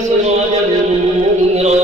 وسراجا منيرا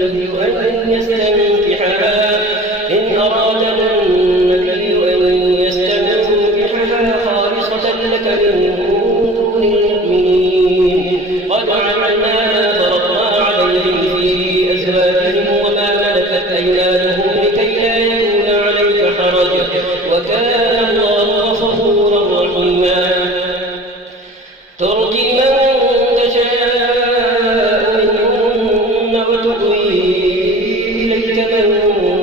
النبي أن يستنكحها إن أراد النبي أن يستنكحها خالصة لك من دون المؤمنين قد علمنا ما فرضنا عليهم في أزواجهم وما ملكت أيمانهم لكي لا يكون عليك حرج وكان الله غفورا رحيما ترجي من تشاء منهن وتؤوي إليك من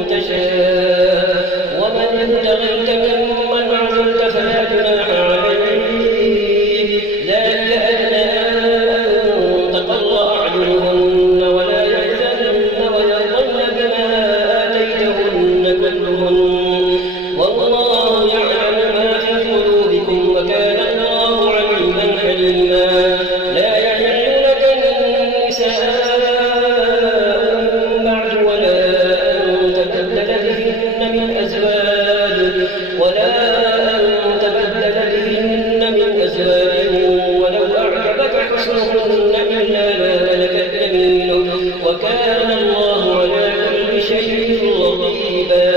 تشاء ومن ابتغيت ممن عزلت فلا جناح عليك ذلك أدنى أن تقر أعينهن ولا يحزن ويرضين بما آتيتهن كلهن والله يعلم ما في قلوبكم وكان الله عليما حليما لا يحل لك النساء من بعد ولا أن تبدل بهن من أزواج ولو أعجبك حسنهن إلا ما ملكت يمينك وكان الله على كل شيء رقيبا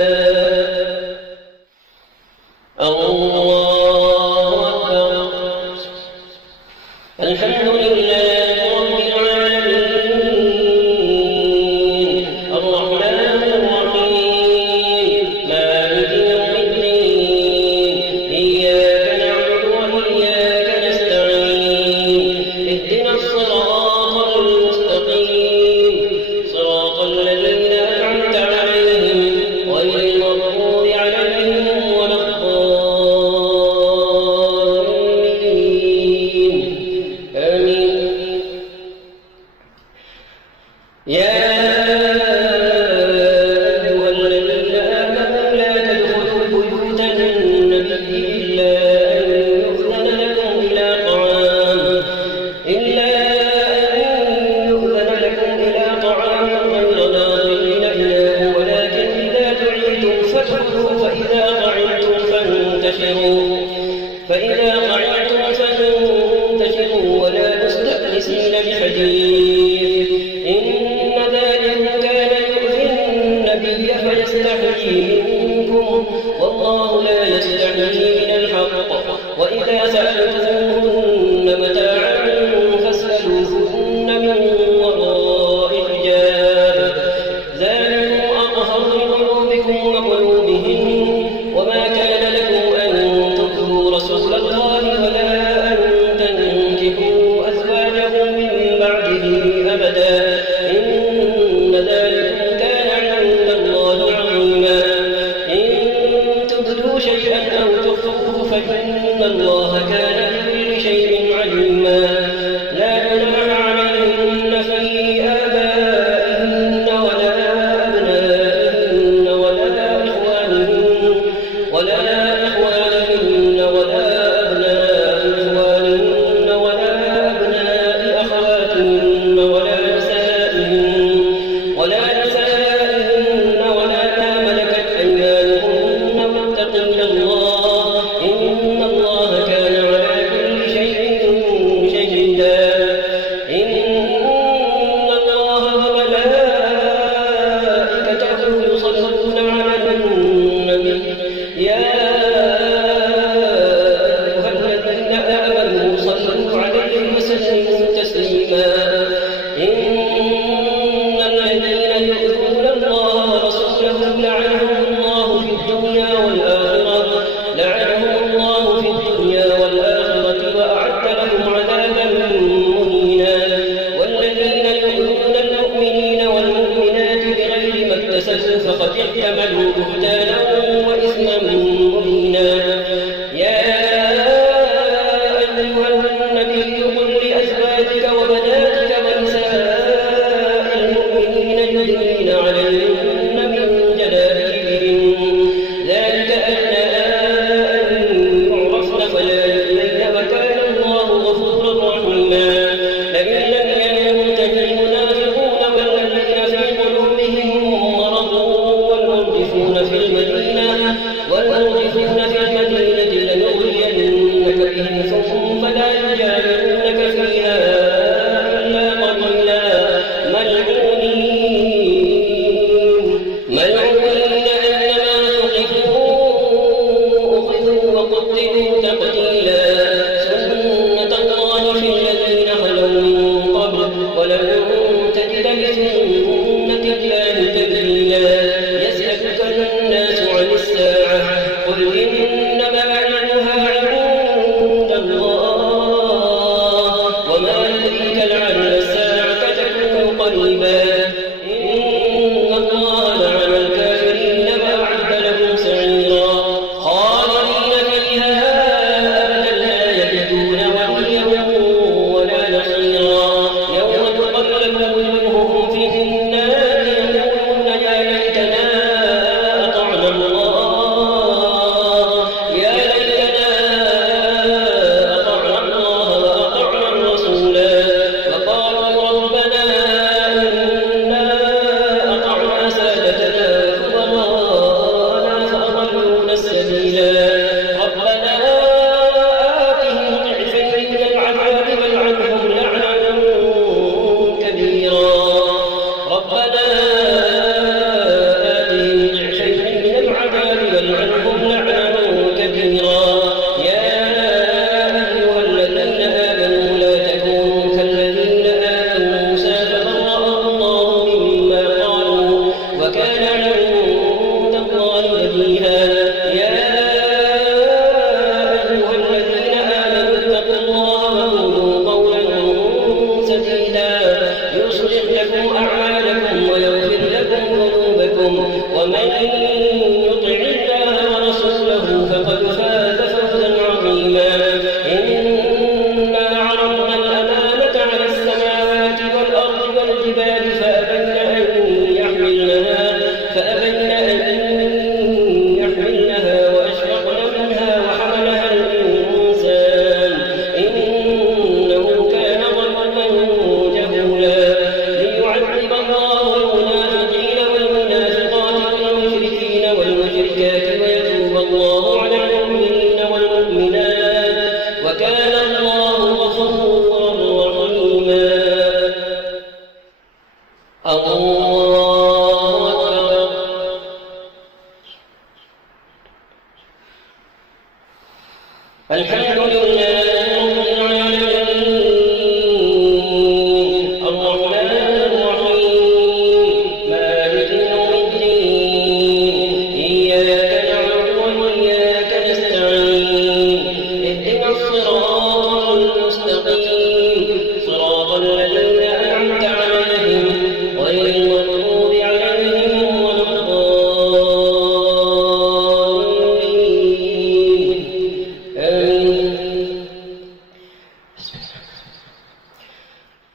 الله أكبر الحمد لله رب العالمين الرحمن الرحيم مالك يوم الدين إياك نعبد وإياك نستعين اهدنا الصراط المستقيم صراط الذين أنعمت عليهم غير المغضوب عليهم ولا الضالين آمين يا أيها الذين آمنوا لا تدخلوا بيوت النبي إلا أن يؤذن لكم إلى طعام غير ناظرين إناه ولكن إذا دعيتم فادخلوا فإذا طعمتم فانتشروا ولا مستأنسين لحديث إن ذلكم كان يؤذي النبي فيستحيي منكم والله لا يستحيي من الحق وإذا سألتموهن متاعا فاسألوهن من وراء حجاب ذلكم أطهر لقلوبكم وقلوبهن وما كان لكم أن تؤذوا رسول الله ولا أن تنكحوا أزواجه من بعده أبدا إن ذلكم كان عند الله عظيما إن تبدوا شيئا أو تخفوه فإن الله كان بكل شيء عليما لا جناح عليهن في آبائهن ولا أبنائهن ولا إخوانهن ولا أبناء إخوانهن ولا أبناء أخواتهن ولا نسائهن ولا ما ملكت أيمانهن واتقين الله إن الله كان على كل شيء شهيدا إن الله وملائكته يصلون على النبي يا أيها الذين آمنوا صلوا عليه وسلموا تسليما إن الذين يؤذون الله ورسوله لعنهم الله في الدنيا والآخرة وأعد لهم عذابا مهينا والذين يؤذون المؤمنين والمؤمنات بغير ما اكتسبوا فقد احتملوا بهتانا وإثما مبينا يا أيها النبي قل لأزواجك وبناتك ونساء المؤمنين يدنين عليهن من جلابيبهن ذلك أدنى أن يعرفن فلا يؤذين وكان الله غفورا رحيما لئن لم ينته المنافقون والذين في قلوبهم مرض والمرجفون في المدينة آتهم ضعفين من العذاب والعنهم لعنا كبيرا. يا أيها الذين آمنوا لا تكونوا كالذين آمنوا موسى فبرأه الله مما قالوا وكان عند الله وجيها. يا أيها الذين آمنوا اتقوا الله وقولوا قولا سديدا يصلح لكم أعمالكم ويغفر لكم ذنوبكم ومن يطع الله ورسوله فقد فاز فوزا عظيما. إنا عرضنا الأمانة على السماوات والأرض والجبال فأبين أن يحملنها وأشفقن منها وحملها الإنسان إنه كان ظلوما جهولا. ليعذب الله المنافقين والمنافقات والمشركين والمشركات ويتوب الله على المؤمنين والمؤمنات وكان الله غفورا رحيما. الله أكبر. الحمد لله رب العالمين الرحمن الرحيم مالك يوم الدين إياك نعبد وإياك نستعين اهدنا الصراط المستقيم صراط الذين أنعمت عليهم غير المغضوب عليهم ولا الضالين.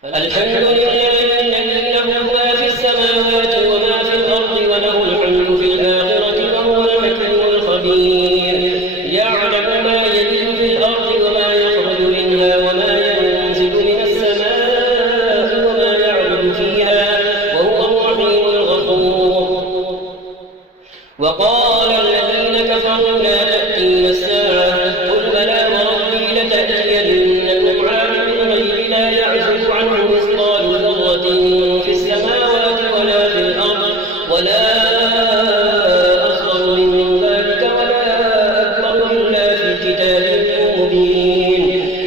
الحمد لله الذي له ما في السماوات وما في الأرض وله الحمد في الآخرة وهو الحكيم الخبير. يعلم ما يلج في الأرض وما يخرج منها وما ينزل من السماء وما يعرج فيها وهو الرحيم الغفور. وقال الذين كفروا لا تأتينا الساعة قل بلى وربي لتأتينكم عالم الغيب لا يعزب عنه مثقال ذرة في السماوات ولا في الأرض ولا أصغر من ذلك ولا أكبر إلا في كتاب مبين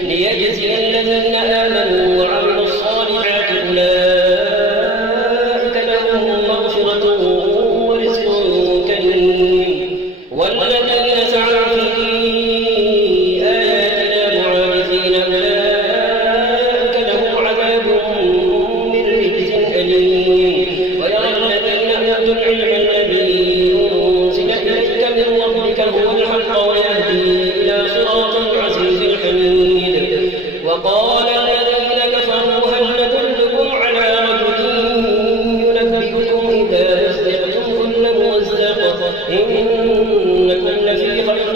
ليجزي الذين آمنوا وعملوا الصالحات أولئك لهم مغفرة ورزق كريم. والذين سعوا في آياتنا معاجزين أولئك لهم عذاب من رجز أليم. ويرى الذين أوتوا العلم الذي أنزل إليك من ربك هو الحق ويهدي إلى صراط العزيز الحميد. وقال الذين كفروا هل ندلكم على رجل ينبئكم إذا مزقتم كل ممزق إنكم لفي خلق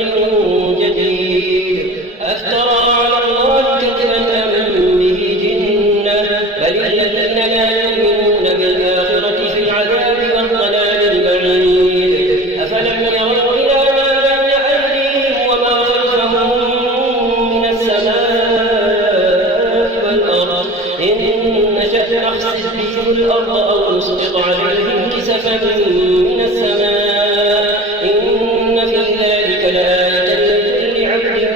جديد أفترى على الله كذبا أم به جنة بل الذين لا يؤمنون بالآخرة في العذاب والضلال البعيد. أفلم يروا إلى ما بين أيديهم وما خلفهم من السماء والأرض إن نشأ نخسف بهم الأرض أو نسقط عليهم كسفا من السماء إن في ذلك لآية لكل عبد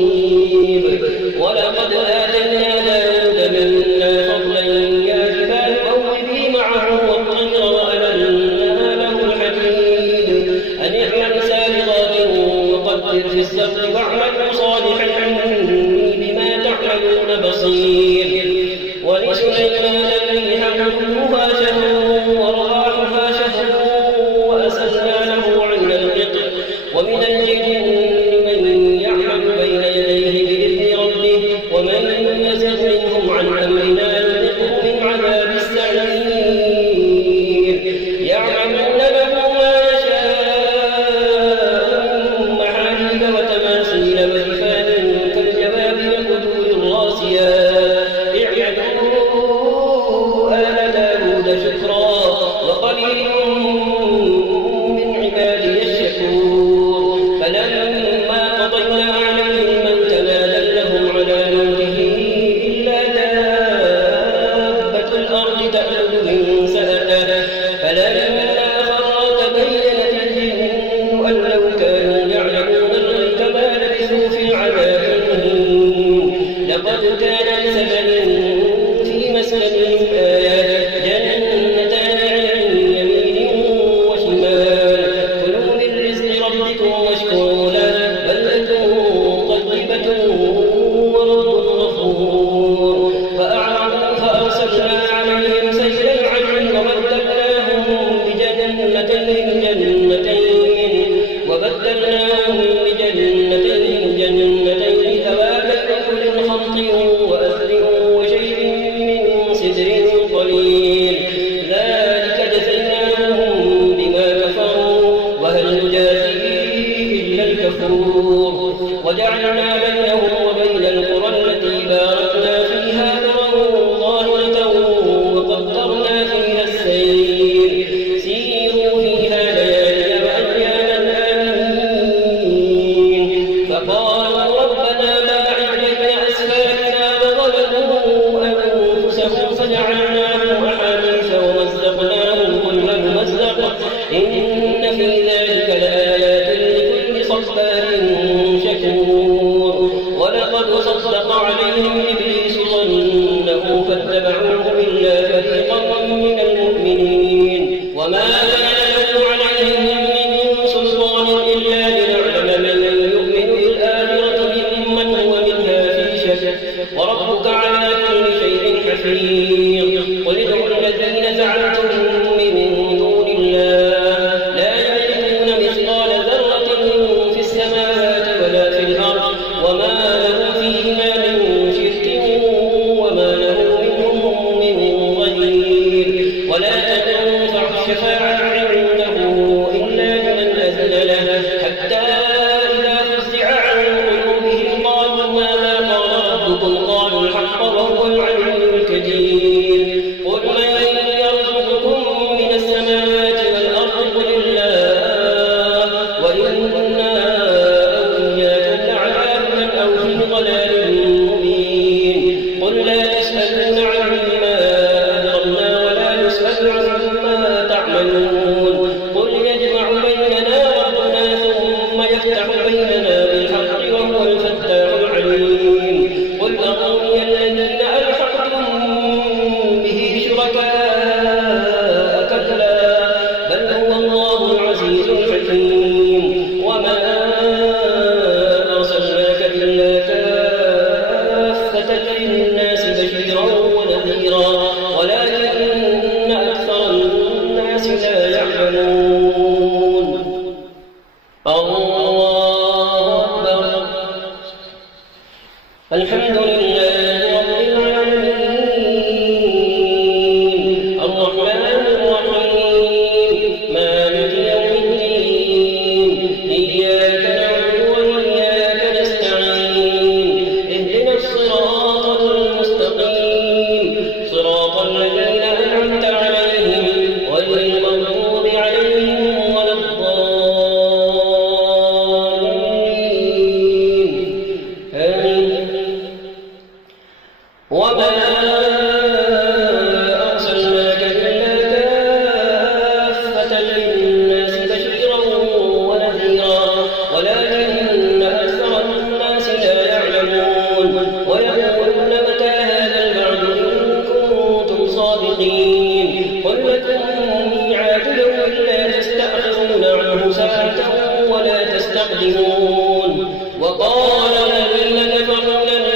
منيب. ولقد آتينا داود منا فضلا يا جبال أوبي معه والطير وألنا له الحديد أن اعمل سابغات وقدر في السبت واعملوا صالحا إني بما تعملون بصير. ولسليمان الريح غدوها شهر ورواحها شهر وأسلنا له عين القطر ومن الجن من يعمل بين يديه بإذن ربه ومن يزغ منهم عن أمرنا نذقه من عذاب السعير. يعملون له ما يشاء من محاريب وتماثيل وجفان كالجواب والقدور الراسيات اعملوا آل داود شكرا وقليل من عبادي الشكور. فلما قضينا عليه الموت ما دلهم على موته إلا دابة الأرض تأكل من سأته إن في ذلك لآيات لكل صبار شكور. ولقد صدق عليهم إبليس ظنه فاتبعوه إلا فريقا من المؤمنين. وما كان له عليهم من سلطان إلا لنعلم من يؤمن بالآخرة ممن هو منها في شك. وربك على كل شيء حفيظ. قل ادعوا الذين زعمتم من دون الله لا يملكون مثقال ذرة في السماوات ولا في الأرض وما له فيهما من شرك وما له منهم من ظهير. ولا تنفع الشفاعة عنده إلا لمن أذن له حتى إذا فزع عن قلوبهم قالوا ماذا قال ربكم قالوا الحق وهو العلي الكبير. قل من يرزقكم من السماوات والأرض قل الله وإنا أو إياكم لعلى أو في ضلال مبين. قل لا تسألون عما أجرمنا ولا نسأل عما تعملون. قل يجمع بيننا ربنا ثم يفتح بيننا بالحق وهو الفتاح العليم. قل أروني الذين ألحقتم به شركاء كلا بل هو الله العزيز الحكيم. وما أرسلناك إلا كافة للناس بشيرا ونذيرا ولكن أكثر الناس لا يعلمون. الله أكبر. الحمد لله رب العالمين الرحمن الرحيم مالك يوم الدين إياك نعبد وإياك نستعين اهدنا الصراط المستقيم صراط الذين أنعمت عليهم غير المغضوب عليهم ولا الضالين آمين. وما أرسلناك إلا كافة للناس بشيرا ونذيرا ولكن أكثر الناس لا يعلمون. ويقولون متى هذا الوعد إن كنتم صادقين. قل لكم ميعاد يوم لا تستأخرون عنه ساعة ولا تستقدمون. وقال الذين كفروا لن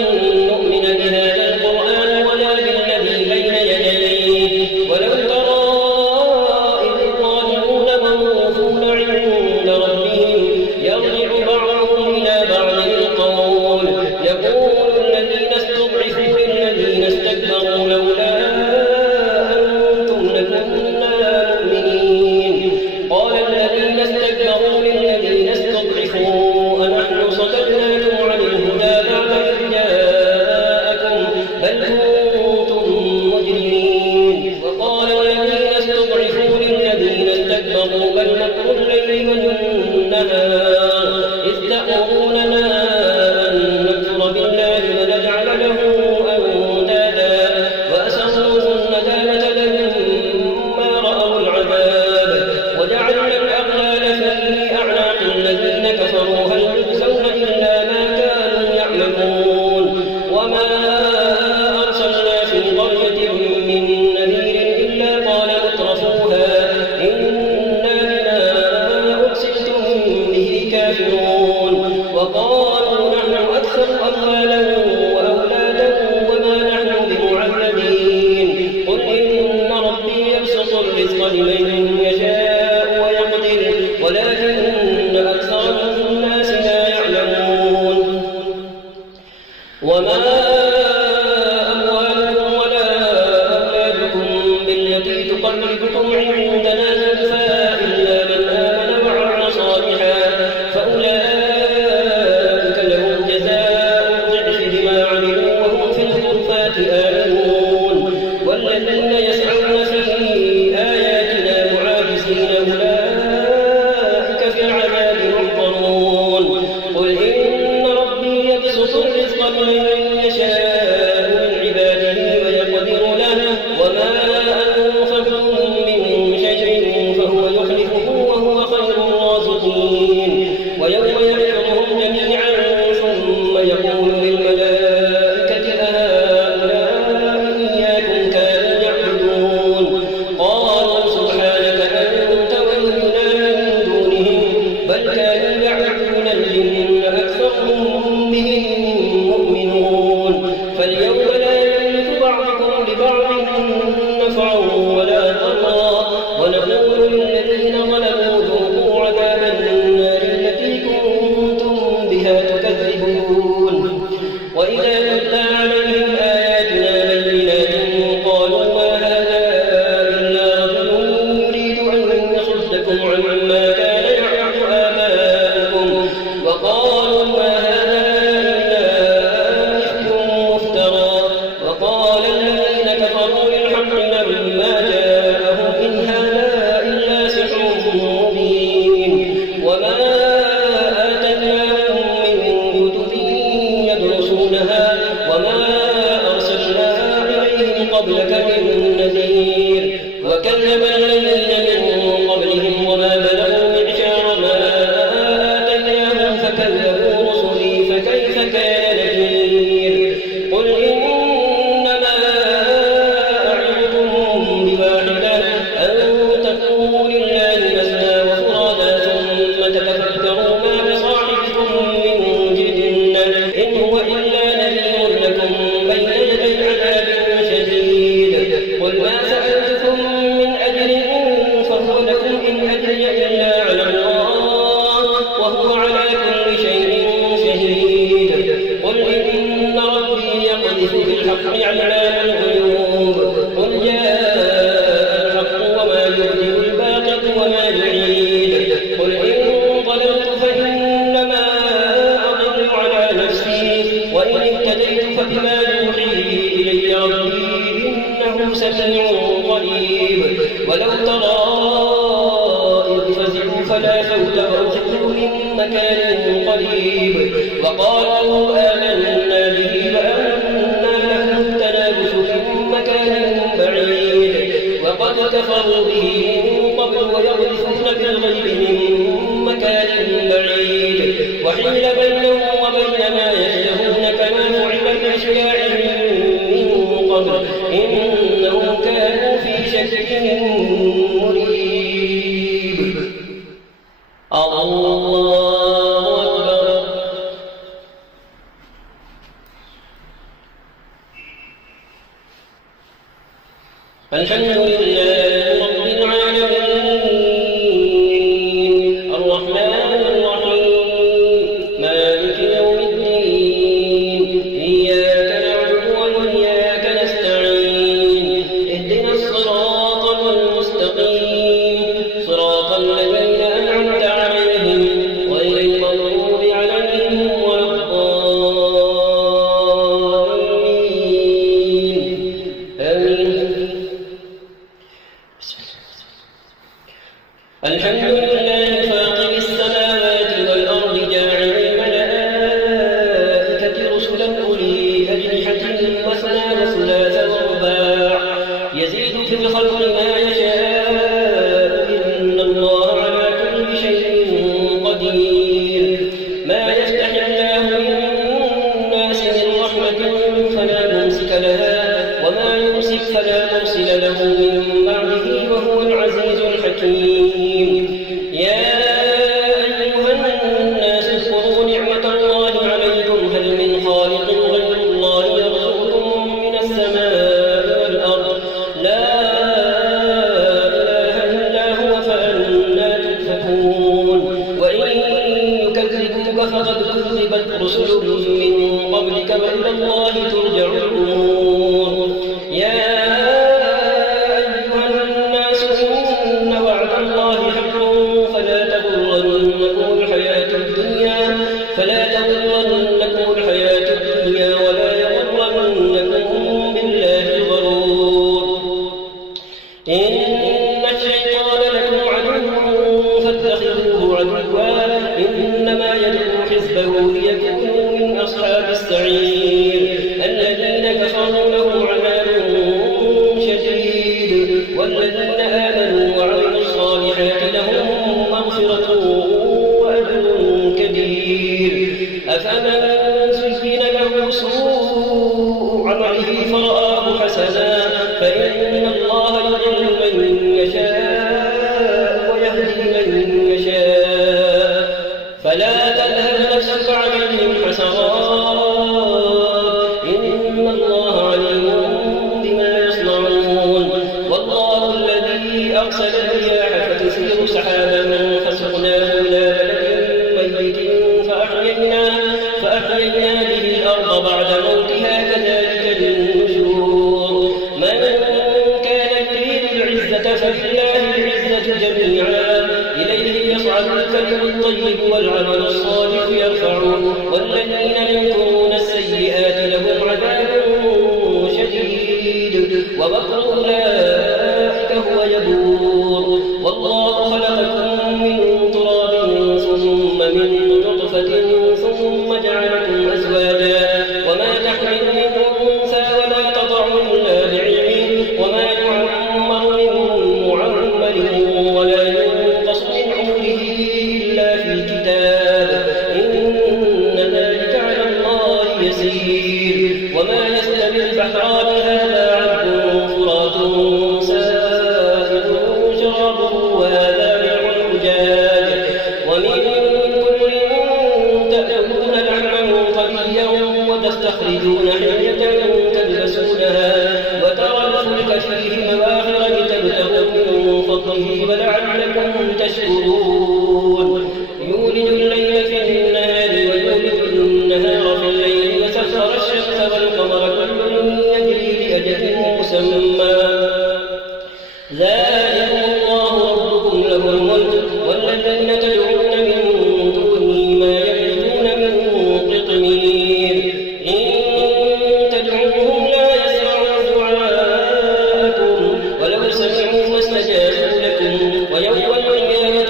نؤمن بهذا القرآن ولا بالذي بين يديه ولو ترى إذ الظالمون موقوفون عند ربهم يرجع بعضهم إلى بعض القول يقول الذين استضعفوا للذين استكبروا لولا أنتم لكنا مؤمنين. قال الذين استكبروا للذين استضعفوا أنحن صددناكم عن الهدى بعد إذ جاءكم بل كنتم مجرمين. وقال الذين استضعفوا للذين استكبروا بل مكر الليل والنهار إذ تأمروننا أن نكفر بالله ونجعل له أندادا وأسروا الندامة لما رأوا العذاب وجعلنا الأغلال في أعناق الذين كفروا هل يجزون إلا ما كانوا يعملون. وما أرسلنا في قرية من نذير إلا قال مترفوها إنا بما أرسلتم به كافرون. وقالوا نحن أكثر أموالا وأولادا وما نحن بمعذبين. قل إن ربي يبسط الرزق لمن يشاء ويقدر ولكن أكثر الناس لا يعلمون. وما أموالكم ولا أولادكم بالتي تقربكم عندنا زلفى إلا من آمن وعمل صالحا فأولئك لهم جزاء الضعف بما عملوا وهم في الغرفات آمنون. والذين يسعون في آياتنا معاجزين أولئك في العذاب محضرون. قل إن ربي يبسط الرزق لمن يشاء من عباده ويقدر له وما أنفقتم من شيء كفروا به من قبل ويقذفون بالغيب من مكان بعيد وحيل بينهم وبين ما يشتهون كما فعل بأشياعهم من قبل إنهم كانوا في شك مريب. الله أكبر. الحمد لله رب العالمين الرحمن الرحيم مالك يوم الدين إياك نعبد وإياك نستعين اهدنا الصراط المستقيم صراط الذين أنعمت عليهم غير المغضوب عليهم ولا الضالين آمين. الحمد لله فاطر السماوات والأرض جاعل الملائكة رسلا أولي أجنحة مثنى وثلاث ورباع يزيد في الخلق ما يشاء إن الله على كل شيء قدير. ما يفتح الله للناس من رحمة فلا ممسك لها وما يمسك فلا مرسل له من بعده وهو العزيز الحكيم. يا أيها الناس اذكروا نعمة الله عليكم هل من خالق غير الله يرزقكم من السماء والأرض لا إله إلا هو فأنى تؤفكون. وإن يكذبوك فقد كذبت رسل من قبلك وإلى الله ترجع الأمور. يا أيها الناس إن وعد الله حق فلا تغرنكم الحياة الدنيا ولا يغرنكم بالله الغرور. إن الشيطان لكم عدو فاتخذوه عدوا إنما يدعو حزبه ليكونوا من أصحاب السعير. الذين كفروا لهم عذاب شديد والذين آمنوا وعملوا الصالحات لهم مغفرة وأجر كبير. أفمن زين له سوء عمله فرآه حسنا فإن الله يضل من يشاء ويهدي من يشاء فلا تذهب نفسك عليهم حسرات إن الله عليم بما يصنعون. والله الذي أرسل الرياح فتثير سحابا فسقناه إلى بلد ميت فأحيينا به الأرض بعد موتها كذلك النشور. من كان يريد العزة فلله العزة جميعا إليه يصعد الكلم الطيب والعمل الصالح يرفعه والذين ينكرون السيئات لهم عذاب شديد ومكر أولئك هو يبور. والله خلقكم من تراب ثم من نطفة ثم جعلكم أزواجا وما تحمل من أنثى ولا تضع إلا بعلمه وما يعمر من معمر ولا ينقص من عمره إلا في كتاب إن ذلك على الله يسير. وما يستوي البحران هذا عذب فرات سائغ شرابه وهذا ملح أجاج ومن كل تأكلون لحما طريا وتستخرجون حلية تلبسونها وترى الفلك فيه مواخر لتبتغوا من فضله ولعلكم تشكرون. يولج الليل في النهار ويولج النهار في الليل وسخر الشمس والقمر كل يجري لأجل مسمى ذلكم الله ربكم له الملك والذين تدعون من دونه ما يملكون من قطمير. إن تدعوهم لا يسمعوا دعاءكم ولو سمعوا ما استجابوا لكم ويوم القيامة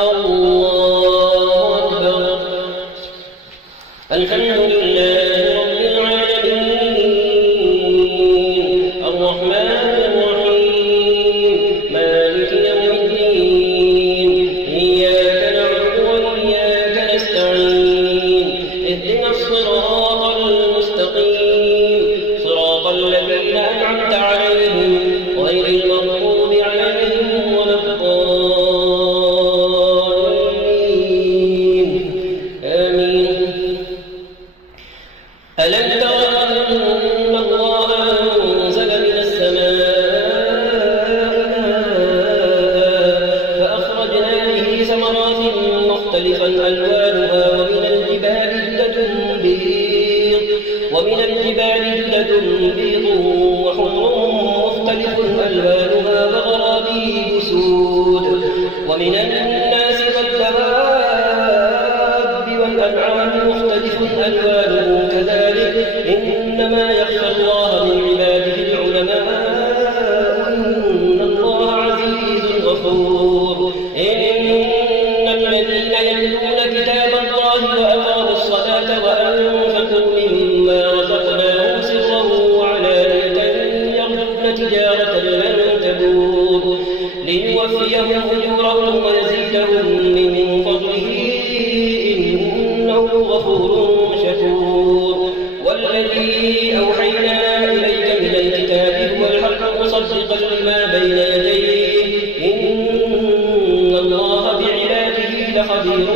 الله أكبر. الحمد لله رب العالمين الرحمن الرحيم مالك يوم الدين إياك نعبد وإياك نستعين اهدنا الصراط المستقيم صراط الذين أنعمت عليهم غير المغضوب عليهم ولا الضالين آمين. ألم تر أن الله أنزل من السماء ماء فأخرجنا به ثمرات مختلفا ألوانها ومن الجبال جدد بيض وحمر مختلف ألوانها وغرابيب سود ومن الناس والدواب والأنعام مختلف ألوانه كذلك إنما يخشى الله من عباده العلماء إن الله عزيز غفور. إن الذين يتلون كتاب الله وأقاموا الصلاة وأنفقوا مما رزقناهم سرا وعلانية يرجون تجارة لن تبور ليوفيهم أجورهم ويزيدهم من فضله إنه غفور شكور. والذي أوحينا إليك من الكتاب هو الحق مصدقا لما بين يديه إن الله بعباده لخبير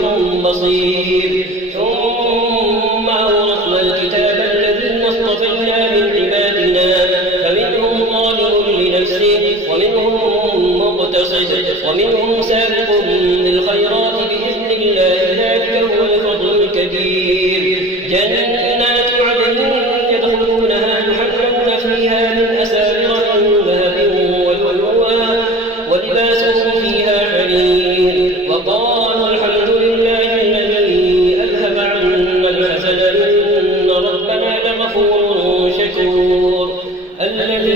بصير. ثم أورثنا الكتاب الذين اصطفينا من عبادنا فمنهم ظالم لنفسه ومنهم مقتصد ومنهم سابق بالخيرات بإذن الله ذلك هو الفضل الكبير. جنات عدن يدخلونها يحلون فيها من أساور من ذهب ولؤلؤا ولباسهم فيها حرير وقالوا الحمد لله الذي أذهب عنا الحزن إن ربنا لغفور شكور. الذي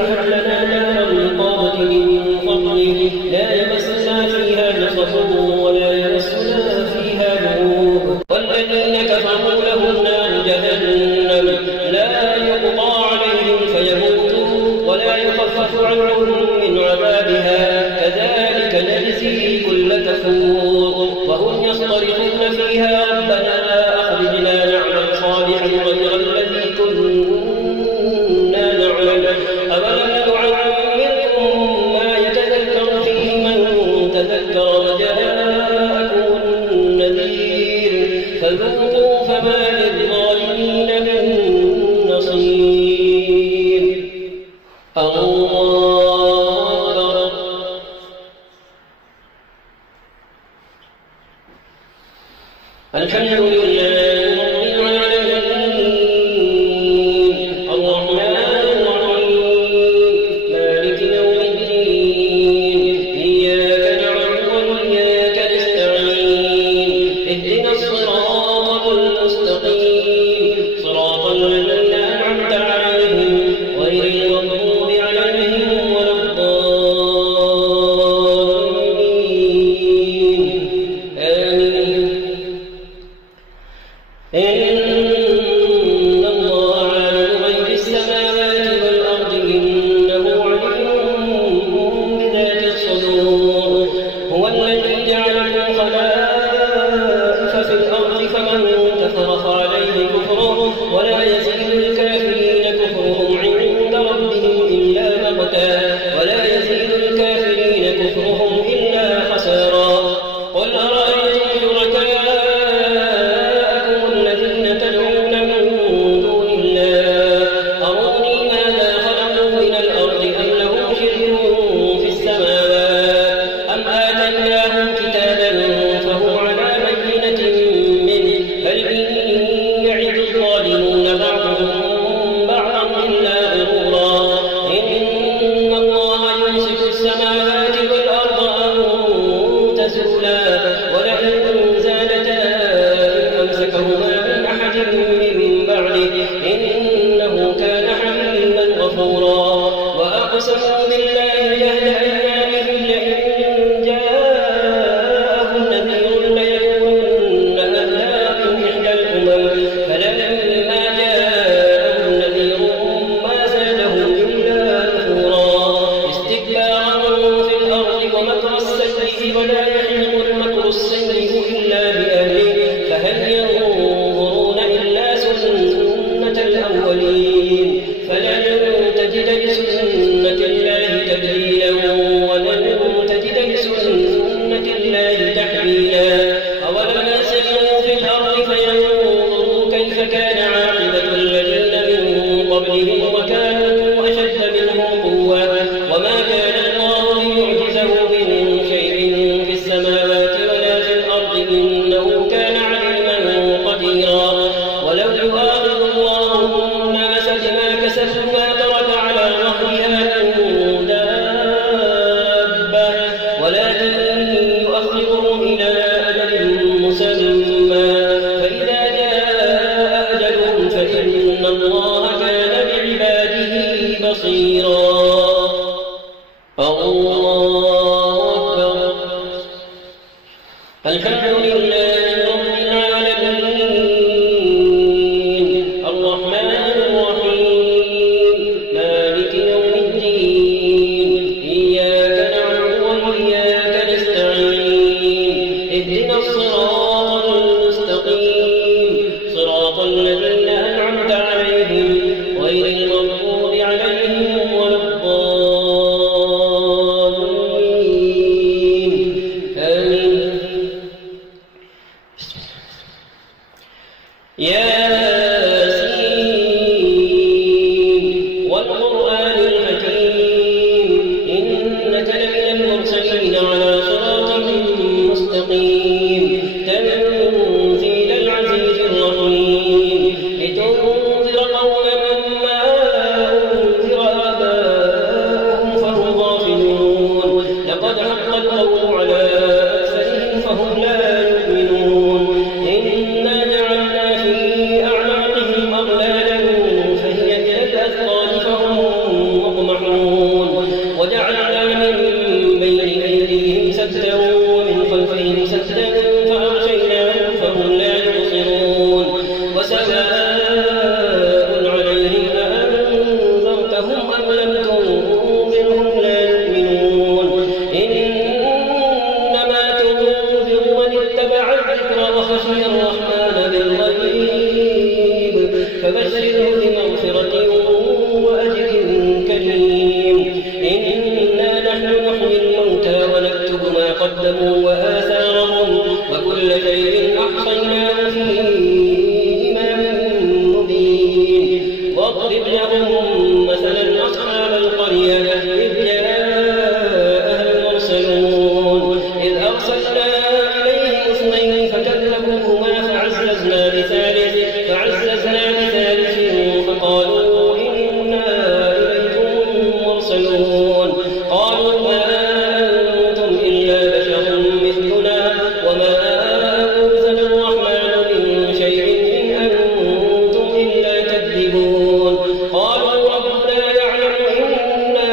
أحلنا دار القامة من فضله لا يمسنا فيها نصب ولا يمسنا فيها لغوب. والذين كفروا لهم نار جهنم لا يقضى عليهم فيموتوا ولا يخفف عنهم من عذابها كذلك نجزي كل كفور. وهم يصطرخون فيها ربنا أخرجنا نعمل صالحا غير الذي كنا نعمل أولم نعمركم ما يتذكر فيه من تذكر وجاءكم النذير فذوقوا فما للظالمين من نصير. الله أكبر. الحمد لله رب العالمين الرحمن الرحيم مالك يوم الدين إياك نعبد وإياك نستعين اهدنا الصراط المستقيم صراط الذين أنعمت عليهم غير المغضوب عليهم ولا الضالين آمين. إن الله عالم غيب السماوات والأرض إنه عليم بذات الصدور. هو الذي جعلكم خلائف في الأرض فمن كفر فعليه كفره ولا يزيد الكافرين كفرهم عند ربهم إلا مقتا ولا يزيد الكافرين كفرهم إلا خسارا. قل أرأيتم شركاءكم الذين تدعون من دون الله أروني ماذا خلقوا من الأرض أم لهم شرك في السماوات أم آتيناهم كتابا فهو على بينة منه بل إن يعد الظالمون بعضهم بعضا إلا غرورا. إن الله يمسك السماوات والأرض أن تزولا ولئن زالتا إن أمسكهما من أحد من بعده إنه كان حليما غفورا. وأقسموا بالله جهد أيمانهم لئن جاءهم سبيلا أولم يسيروا في الأرض فينظروا كيف كان عاقبة الذين من قبلهم وكانوا أشد منهم قوة وما كان الله ليعجزه من شيء في السماوات ولا في الأرض إنه كان عليما قديرا ولو يؤاخذ الله الناس بما كسبوا ما ترك على ظهرها من دابة ولكن يؤخرهم إلى أجل مسمى فإذا جاء أجلهم فإن الله كان بعباده بصيرا. الله أكبر. الحمد لله رب العالمين الرحمن الرحيم مالك يوم الدين إياك نعبد وإياك نستعين اهدنا الصراط المستقيم صراط الذين أنعمت عليهم غير المغضوب عليهم ولا الضالين آمين. ياسين والقرآن الحكيم إنك لمن المرسلين على صراط مستقيم تنزيل العزيز الرحيم لتنذر قوما ما أنذر آباؤهم فهم غافلون لقد حق القول على أكثرهم فهم لا يؤمنون إنا جعلنا في أعناقهم أغلالا فهي إلى الأذقان فهم مقمحون وجعلنا من بين أيديهم سدا ومن خلفهم سدا فأغشيناهم فهم لا يبصرون وسواء عليهم أأنذرتهم أم لم تنذرهم لا يؤمنون إنما تنذر من اتبع الذكر وخشي الرحمن بالغيب فبشره بمغفرة وأجر كريم. إنا نحن نحيي الموتى ونكتب ما قدموا وآثارهم وكل شيء أحصيناه في إمام مبين. واضرب لهم مثلا أصحاب القرية إذ جاءها المرسلون إذ أرسلنا إليهم اثنين فكذبوهما فعززنا بثالث فقالوا إنا إليكم مرسلون قالوا ما أنتم إلا بشر مثلنا وما أنزل الرحمن من شيء إن أنتم إلا تكذبون قالوا ربنا يعلم إنا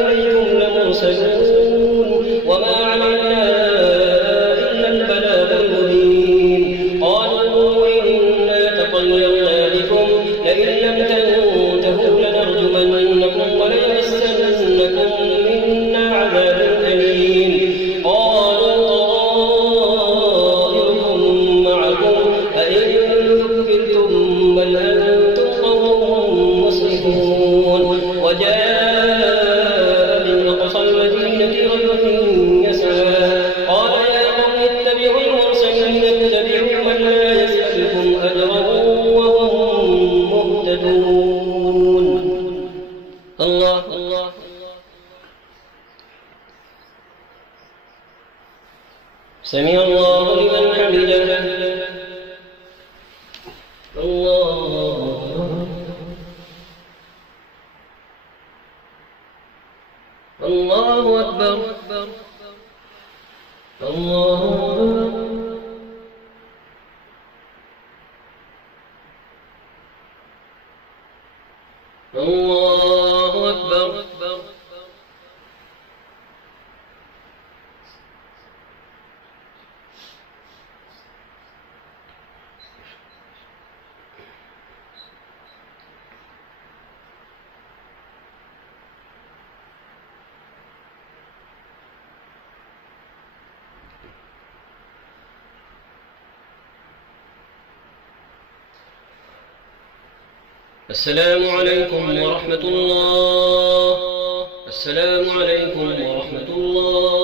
إليكم لمرسلون وما علينا إلا البلاغ المبين. قالوا إنا تطيرنا بكم لئن لم تنتهوا لنرجمنكم وليمسنكم منا عذاب أليم. قالوا طائركم معكم أئن ذكرتم بل أنتم قوم مسرفون. وجاء من أقصى المدينة رجل يسعى قال يا قوم اتبعوا المرسلين اتبعوا من لا يسألكم أجرا وهم مهتدون. الله الله سمع الله لمن حمده. الله الله أكبر. الله الله أكبر. السلام عليكم ورحمة الله. السلام عليكم ورحمة الله.